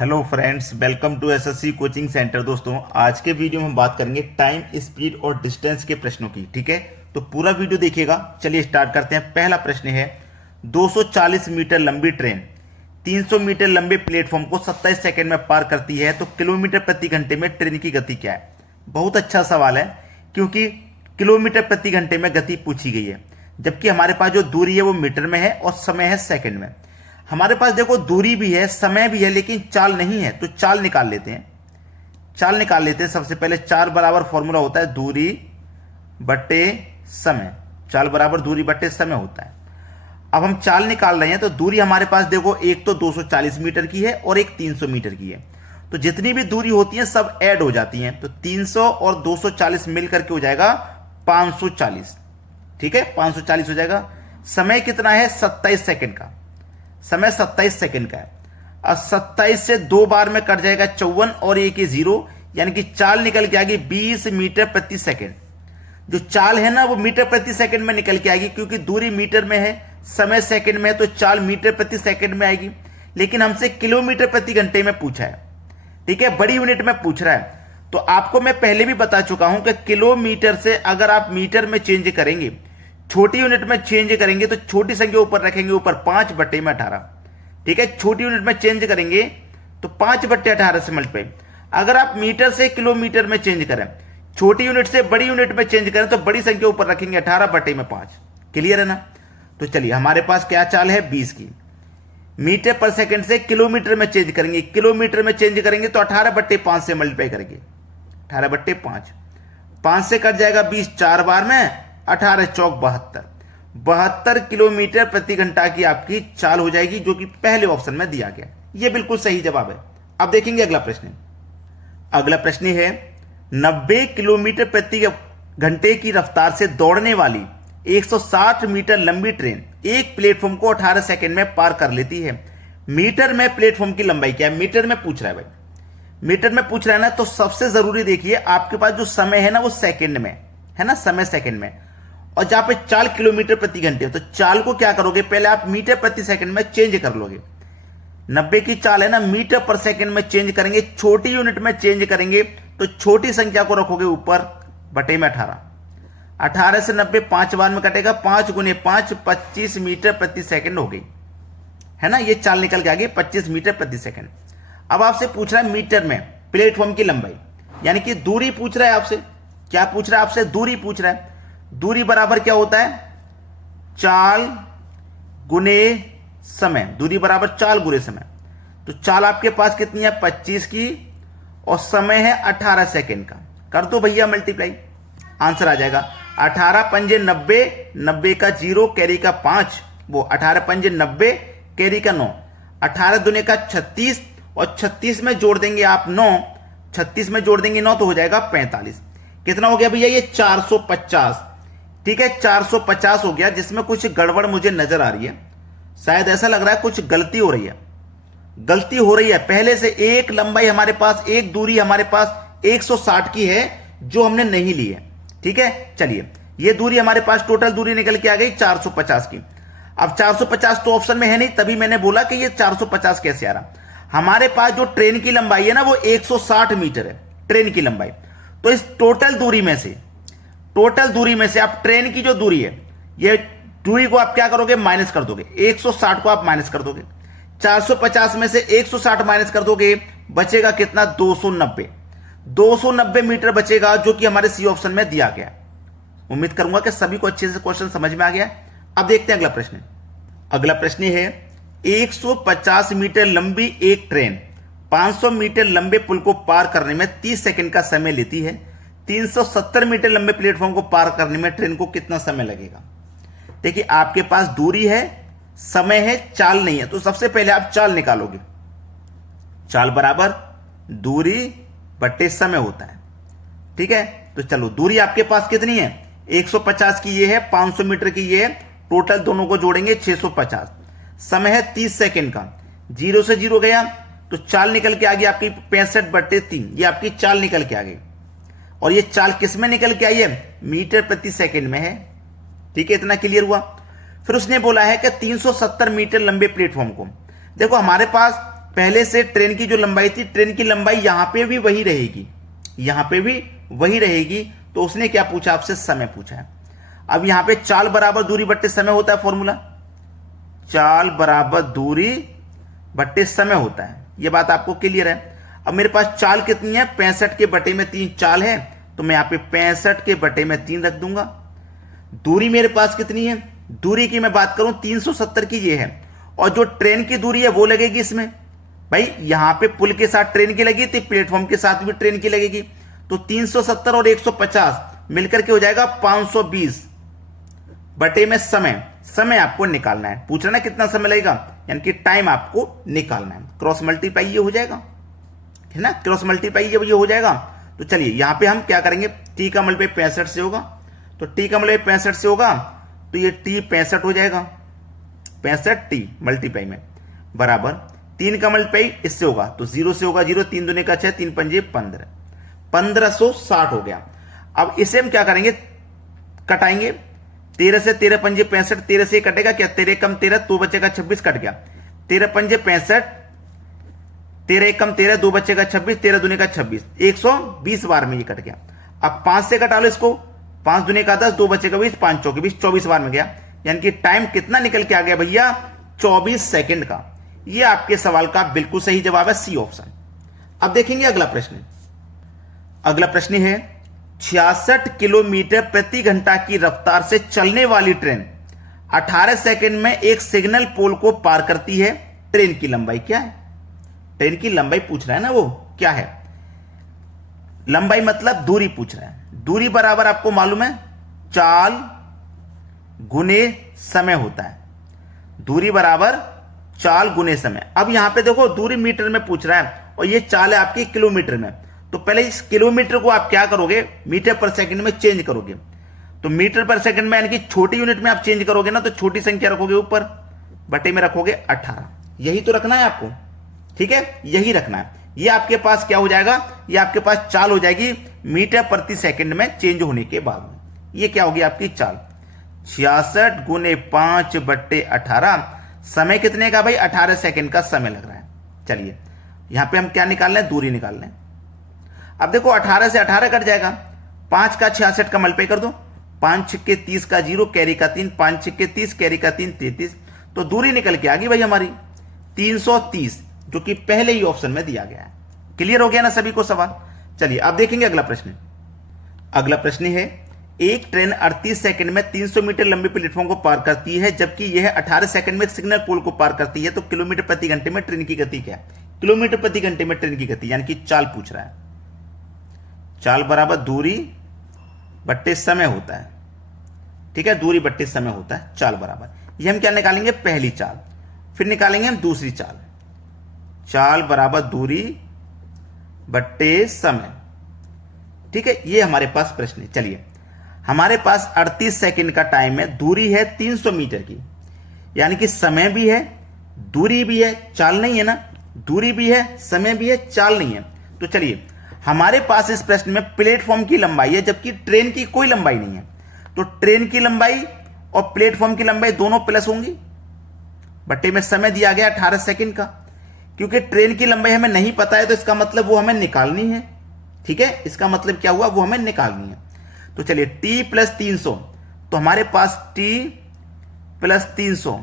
Hello friends, welcome to SSC coaching centre. दोस्तों, आज के वीडियो में हम बात करेंगे टाइम, स्पीड और डिस्टेंस के प्रश्नों की। ठीक है, तो पूरा वीडियो देखिएगा। चलिए स्टार्ट करते हैं। पहला प्रश्न है, 240 मीटर लंबी ट्रेन 300 मीटर लंबे प्लेटफॉर्म को 27 सेकंड में पार करती है, तो किलोमीटर प्रति घंटे में ट्रेन की गति क्या है? बहुत अच्छा सवाल है, क्योंकि किलोमीटर प्रति घंटे में गति पूछी गई है, जबकि हमारे पास जो दूरी है वो मीटर में है और समय है सेकंड में। हमारे पास देखो दूरी भी है, समय भी है, लेकिन चाल नहीं है, तो चाल निकाल लेते हैं। सबसे पहले चाल बराबर फॉर्मूला होता है दूरी बटे समय। चाल बराबर दूरी बटे समय होता है। अब हम चाल निकाल रहे हैं, तो दूरी हमारे पास देखो, एक तो 240 मीटर की है और एक 300 मीटर की है। तो जितनी भी दूरी होती है सब ऐड हो जाती हैं, तो 300 और 240 मिलकर के हो जाएगा 540। ठीक है, 540 हो जाएगा। समय कितना है? 27 सेकंड का। समय 27 सेकंड का है। अब 27 से 2 बार में कट जाएगा 54 और एक ही 0, यानी कि चाल निकल के आएगी 20 मीटर प्रति सेकंड। जो चाल है ना वो मीटर प्रति सेकंड में निकल के आएगी, क्योंकि दूरी मीटर में है, समय सेकंड में है, तो चाल मीटर प्रति सेकंड में आएगी। लेकिन हमसे किलोमीटर प्रति घंटे में पूछा है। ठीक है, बड़ी यूनिट में पूछ रहा है। तो आपको मैं पहले भी बता चुका हूं कि किलोमीटर से अगर आप मीटर में चेंज करेंगे, छोटी यूनिट में चेंज करेंगे, तो छोटी संख्या ऊपर रखेंगे, ऊपर 5/18। ठीक है, छोटी यूनिट में चेंज करेंगे तो 5/18 से मल्टीप्लाई। अगर आप मीटर से किलोमीटर में चेंज करें, छोटी यूनिट से बड़ी यूनिट में चेंज करें, तो बड़ी संख्या ऊपर रखेंगे, 18/5। क्लियर है ना? तो चलिए, हमारे पास क्या चाल है? 20 की। मीटर पर सेकंड से किलोमीटर में चेंज करेंगे, किलोमीटर में चेंज करेंगे तो 18/5 से मल्टीप्लाई करेंगे। 18/5, 5 से कट जाएगा 20, 4 बार में 18 चौक 72। 72 किलोमीटर प्रति घंटा की आपकी चाल हो जाएगी, जो कि पहले ऑप्शन में दिया गया। यह बिल्कुल सही जवाब है। अब देखेंगे अगला प्रश्न। अगला प्रश्न है, 90 किलोमीटर प्रति घंटे की रफ्तार से दौड़ने वाली 160 मीटर लंबी ट्रेन एक प्लेटफॉर्म को 18 सेकंड में पार कर लेती है। मीटर में प्लेटफॉर्म की लंबाई क्या है? मीटर में पूछ रहा है भाई। मीटर में पूछ रहा है ना, तो सबसे जरूरी देखिए, आपके पास जो समय है ना वो सेकंड में है ना, समय सेकंड में। और जहां पे चाल किलोमीटर प्रति घंटे है, तो चाल को क्या करोगे? पहले आप मीटर प्रति सेकंड में चेंज कर लोगे। 90 की चाल है ना, मीटर पर सेकंड में चेंज करेंगे, छोटी यूनिट में चेंज करेंगे, तो छोटी संख्या को रखोगे ऊपर, बटे में 18। 18 से 90 5 बार में कटेगा, 5 गुने 5 25 मीटर प्रति सेकंड हो गई, है ना। ये चाल निकल के आ गई 25 मीटर प्रति सेकंड। अब आपसे पूछ रहा है मीटर में प्लेटफॉर्म की लंबाई, यानी कि दूरी पूछ रहा है आपसे। क्या पूछ रहा है आपसे? दूरी पूछ रहा है। दूरी बराबर क्या होता है? चाल गुने समय। दूरी बराबर चाल गुने समय। तो चाल आपके पास कितनी है? 25 की, और समय है 18 सेकंड का। कर दो भैया मल्टीप्लाई, आंसर आ जाएगा 18 पंजे 90, 90 का 0, कैरी का 5, वो 18 पंजे 90, कैरी का 9, 18 दुने का 36, और 36 में जोड़ देंगे आप 9, 36 में जोड़ देंगे 9, तो हो जाएगा 45। कितना हो गया भैया? ये 450। ठीक है, 450 हो गया, जिसमें कुछ गड़बड़ मुझे नजर आ रही है। शायद ऐसा लग रहा है कुछ गलती हो रही है। पहले से एक लंबाई हमारे पास, एक दूरी हमारे पास 160 की है, जो हमने नहीं ली है। ठीक है, चलिए, ये दूरी हमारे पास टोटल दूरी निकल के आ गई 450 की। अब 450 तो ऑप्शन में है नहीं, तभी मैंने बोला कि ये 450 कैसे आ रहा। हमारे पास जो ट्रेन की लंबाई है ना वो 160 मीटर है, ट्रेन की लंबाई। तो इस टोटल दूरी में से आप ट्रेन की जो दूरी है, ये दूरी को आप क्या करोगे? माइनस कर दोगे। 160 को आप माइनस कर दोगे, 450 में से 160 माइनस कर दोगे, बचेगा कितना? 290 मीटर बचेगा, जो कि हमारे सी ऑप्शन में दिया गया। उम्मीद करूंगा कि सभी को अच्छे से क्वेश्चन समझ में आ गया। अब देखते हैं अगला प्रश्न। अगला प्रश्न है, 150 मीटर लंबी एक ट्रेन 500 मीटर लंबे पुल को पार करने में 30 सेकंड का समय लेती है। 370 मीटर लंबे प्लेटफॉर्म को पार करने में ट्रेन को कितना समय लगेगा? देखिए, आपके पास दूरी है, समय है, चाल नहीं है। तो सबसे पहले आप चाल निकालोगे। चाल बराबर दूरी बटे समय होता है। ठीक है, तो चलो, दूरी आपके पास कितनी है? 150 की ये है, 500 मीटर की ये है, टोटल दोनों को जोड़ेंगे 650। समय है 30 सेकंड का, 0 से 0 गया, तो चाल निकल के आ गई आपकी 65/3। ये आपकी चाल निकल के आ गई, और ये चाल किस में निकल के आई है? मीटर प्रति सेकंड में है। ठीक है, इतना क्लियर हुआ। फिर उसने बोला है कि 370 मीटर लंबे प्लेटफॉर्म को, देखो हमारे पास पहले से ट्रेन की जो लंबाई थी, ट्रेन की लंबाई यहां पे भी वही रहेगी, यहां पे भी वही रहेगी। तो उसने क्या पूछा आपसे, समय पूछा है। अब यहां पे चाल बराबर दूरी बट्टे समय होता है फॉर्मूला, चाल बराबर दूरी बट्टे समय होता है, यह बात आपको क्लियर है। अब मेरे पास चाल कितनी है, 65 के बटे में 3 चाल है, तो मैं यहां पे 65 के बटे में 3 रख दूंगा। दूरी मेरे पास कितनी है, दूरी की मैं बात करूं 370 की ये है, और जो ट्रेन की दूरी है वो लगेगी इसमें। भाई यहां पे पुल के साथ ट्रेन की लगी थी, प्लेटफॉर्म के साथ भी ट्रेन की लगेगी, तो 370 और 150 मिलकर के हो जाएगा 520 बटे में समय। समय आपको निकालना है, पूछ रहा ना कितना समय लगेगा, यानी कि टाइम आपको निकालना है। क्रॉस मल्टीप्लाई ये हो जाएगा, है ना, क्रॉस मल्टीप्लाई ये हो जाएगा। तो चलिए यहां पे हम क्या करेंगे, टी का मल्टीप्लाई 65 से होगा, तो टी का मल्टीप्लाई 65 से होगा, तो ये टी 65 हो जाएगा, 65 टी मल्टीप्लाई में बराबर 3 का मल्टीप्लाई इससे होगा, तो 0 से होगा 0, 3 दूने का 6, 3 पंजे 15, 1560 हो गया। अब इसे हम क्या करेंगे, कटाएंगे, 13 से 13 पंजे 65, 13 से कटेगा क्या, 13 कम 13, 2 बचेगा 26, कट गया, 13 पंजे 65, 13 कम 13, 2 बचेगा 26, 13 दूने का 26, 120 बार में ये कट गया। अब 5 से कटा लो इसको, 5 दूने का 10, 2 बचेगा 20, 5 चौके 20, 24 बार में गया, यानी कि टाइम कितना निकल के आ गया भैया, 24 सेकंड का। ये आपके सवाल का बिल्कुल सही जवाब है, सी ऑप्शन। अब देखेंगे अगला प्रश्न। अगला प्रश्न है 66 किलोमीटर प्रति घंटा की रफ्तार से चलने वाली ट्रेन 18 सेकंड में एक सिग्नल पोल को पार करती है, ट्रेन की लंबाई क्या है। ट्रेन की लंबाई पूछ रहा है ना, वो क्या है, लंबाई मतलब दूरी पूछ रहा है। दूरी बराबर आपको मालूम है चाल गुने समय होता है, दूरी बराबर चाल गुने समय। अब यहां पे देखो दूरी मीटर में पूछ रहा है और ये चाल है आपकी किलोमीटर में, तो पहले इस किलोमीटर को आप क्या करोगे, मीटर पर सेकंड में चेंज करोगे। तो मीटर पर सेकंड में यानी कि छोटी यूनिट में आप चेंज करोगे ना, तो छोटी संख्या रखोगे ऊपर, बटे में रखोगे 18, यही तो रखना है आपको, ठीक है, यही रखना है। ये आपके पास क्या हो जाएगा, ये आपके पास चाल हो जाएगी मीटर प्रति सेकंड में चेंज होने के बाद में। ये क्या होगी आपकी चाल, 66 गुने 5 बट्टे 18, समय कितने का भाई, 18 सेकंड का समय लग रहा है। चलिए यहां पे हम क्या निकाल रहे हैं, दूरी निकाल रहे हैं। अब देखो 18 से 18 कट जाएगा, 5 का 66 का मल्टीप्लाई कर दो, 5 छिक्के 30 का 0, कैरी का 3, 5 छिक्के 30, कैरी का 3, 33, तो दूरी निकल के आ गई भाई हमारी 330, जो कि पहले ही ऑप्शन में दिया गया है। क्लियर हो गया ना सभी को सवाल। चलिए अब देखेंगे अगला प्रश्न। अगला प्रश्न है एक ट्रेन 38 सेकंड में 300 मीटर लंबे प्लेटफॉर्म को पार करती है, जबकि यह 18 सेकंड में सिग्नल पोल को पार करती है, तो किलोमीटर प्रति घंटे में ट्रेन की गति क्या है। किलोमीटर प्रति घंटे में ट्रेन की गति यानी कि चाल पूछ रहा है, चाल बराबर दूरी बट्टे समय होता है, ठीक है, दूरी बट्टे समय होता है, चाल बराबर। ये हम क्या निकालेंगे, पहली चाल, फिर निकालेंगे हम दूसरी चाल, चाल बराबर दूरी बट्टे समय, ठीक है। ये हमारे पास प्रश्न है। चलिए हमारे पास 38 सेकंड का टाइम है, दूरी है 300 मीटर की, यानी कि समय भी है दूरी भी है, चाल नहीं है ना, दूरी भी है समय भी है, चाल नहीं है। तो चलिए हमारे पास इस प्रश्न में प्लेटफॉर्म की लंबाई है, जबकि ट्रेन की कोई लंबाई नहीं है, तो ट्रेन की लंबाई और प्लेटफॉर्म की लंबाई दोनों प्लस होंगी, बट्टे में समय दिया गया 18 सेकंड का। क्योंकि ट्रेन की लंबाई हमें नहीं पता है, तो इसका मतलब वो हमें निकालनी है, ठीक है, इसका मतलब क्या हुआ, वो हमें निकालनी है। तो चलिए t प्लस 300, तो हमारे पास t प्लस 300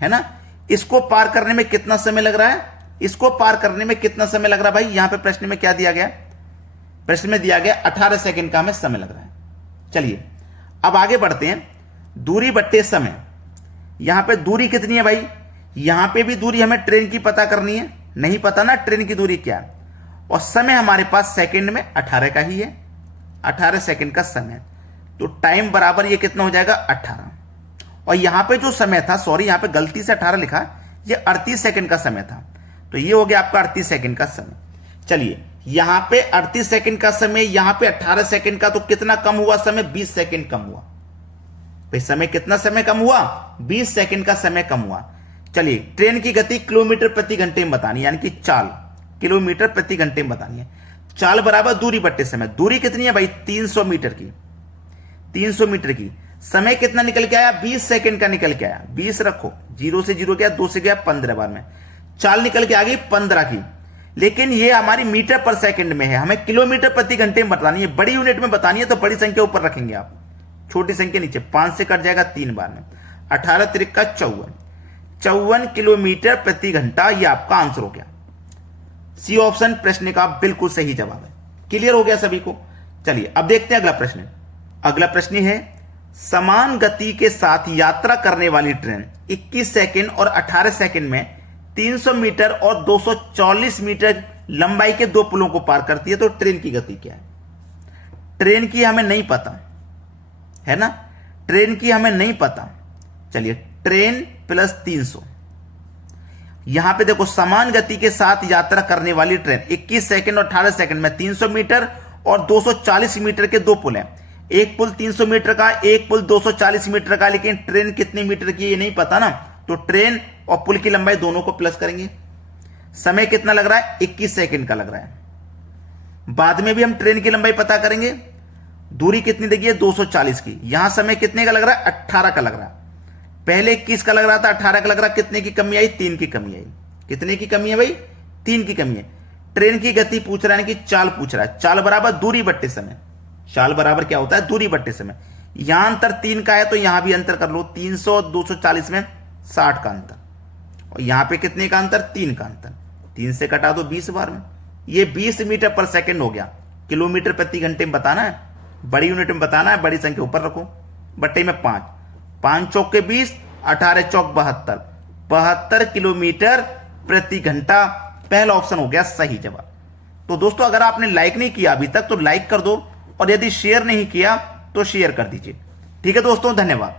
है ना, इसको पार करने में कितना समय लग रहा है, इसको पार करने में कितना समय लग रहा है भाई, यहां पे प्रश्न में क्या दिया गया, प्रश्न में दिया गया 18 सेकंड का हमें समय लग रहा है। चलिए अब आगे बढ़ते हैं, दूरी बट्टे समय। यहां पे दूरी कितनी है भाई, यहां पे भी दूरी हमें ट्रेन की पता करनी है, नहीं पता ना ट्रेन की दूरी क्या है, और समय हमारे पास सेकंड में 18 का ही है, 18 सेकंड का समय, तो टाइम बराबर ये कितना हो जाएगा 18, और यहां पे जो समय था, सॉरी यहां पे गलती से 18 लिखा, ये 38 सेकंड का समय था, तो ये हो गया आपका 38 सेकंड का समय। चलिए यहां पे 38 सेकंड का समय, यहां पे 18 सेकंड का, तो कितना कम हुआ समय, 20 सेकंड कम हुआ भाई, समय कितना समय कम हुआ, 20 सेकंड का समय कम हुआ। चलिए ट्रेन की गति किलोमीटर प्रति घंटे में बतानी, यानी कि चाल किलोमीटर प्रति घंटे में बतानी है। चाल बराबर दूरी बट्टे समय, दूरी कितनी है भाई 300 मीटर की, 300 मीटर की, समय कितना निकल के आया 20 सेकंड का निकल के आया, 20 रखो, 0 से 0 गया, 2 से गया 15 बार में, चाल निकल के आ गई 15 की, लेकिन ये हमारी मीटर पर सेकंड में है, हमें किलोमीटर प्रति घंटे में बतानी है। बड़ी यूनिट में बतानी है तो बड़ी संख्या ऊपर रखेंगे आप, छोटी संख्या नीचे। 5 से कट जाएगा 3 बार में, 18 त्रिका 54 किलोमीटर प्रति घंटा, ये आपका आंसर हो गया। सी ऑप्शन प्रश्न का बिल्कुल सही जवाब है। क्लियर हो गया सभी को। चलिए अब देखते हैं अगला प्रश्न। अगला प्रश्न है, समान गति के साथ यात्रा करने वाली ट्रेन 21 सेकंड और 18 सेकंड में 300 मीटर और 240 मीटर लंबाई के 2 पुलों को पार करती है, तो ट्रेन की गति क्या है? ट्रेन की हमें नहीं पता है ना, ट्रेन की हमें नहीं पता। चलिए ट्रेन प्लस 300, यहां पे देखो समान गति के साथ यात्रा करने वाली ट्रेन 21 सेकंड और 18 सेकंड में 300 मीटर और 240 मीटर के 2 पुल हैं। एक पुल 300 मीटर का, एक पुल 240 मीटर का, लेकिन ट्रेन कितनी मीटर की ये नहीं पता ना, तो ट्रेन और पुल की लंबाई दोनों को प्लस करेंगे। समय कितना लग रहा है? 21 सेकंड का लग रहा है। बाद में भी हम ट्रेन की लंबाई पता करेंगे। दूरी कितनी देखिए 240 की, यहां समय कितने का लग रहा है? 18 का लग रहा है। पहले 21 का लग रहा था, 18 का लग रहा, कितने की कमी आई? 3 की कमी आई। कितने की कमी है भाई? 3 की कमी है। ट्रेन की गति पूछ रहा है कि चाल पूछ रहा है। चाल बराबर दूरी बट्टे समय। चाल बराबर क्या होता है? दूरी बट्टे समय। यहां अंतर 3 का है तो यहां भी अंतर कर लो, 300 240 में 60 का अंतर, और यहां पे कितने का अंतर? 3 का अंतर। 3 से कटा दो 20 बार में, ये 20 मीटर पर सेकंड हो गया। किलोमीटर प्रति घंटे में बताना है, बड़ी यूनिट में बताना है, बड़ी संख्या ऊपर रखो, बट्टे में 5, 5 चौक के 20, 18 चौक 72, 72 किलोमीटर प्रति घंटा। पहला ऑप्शन हो गया सही जवाब। तो दोस्तों अगर आपने लाइक नहीं किया अभी तक तो लाइक कर दो, और यदि शेयर नहीं किया तो शेयर कर दीजिए। ठीक है दोस्तों, धन्यवाद।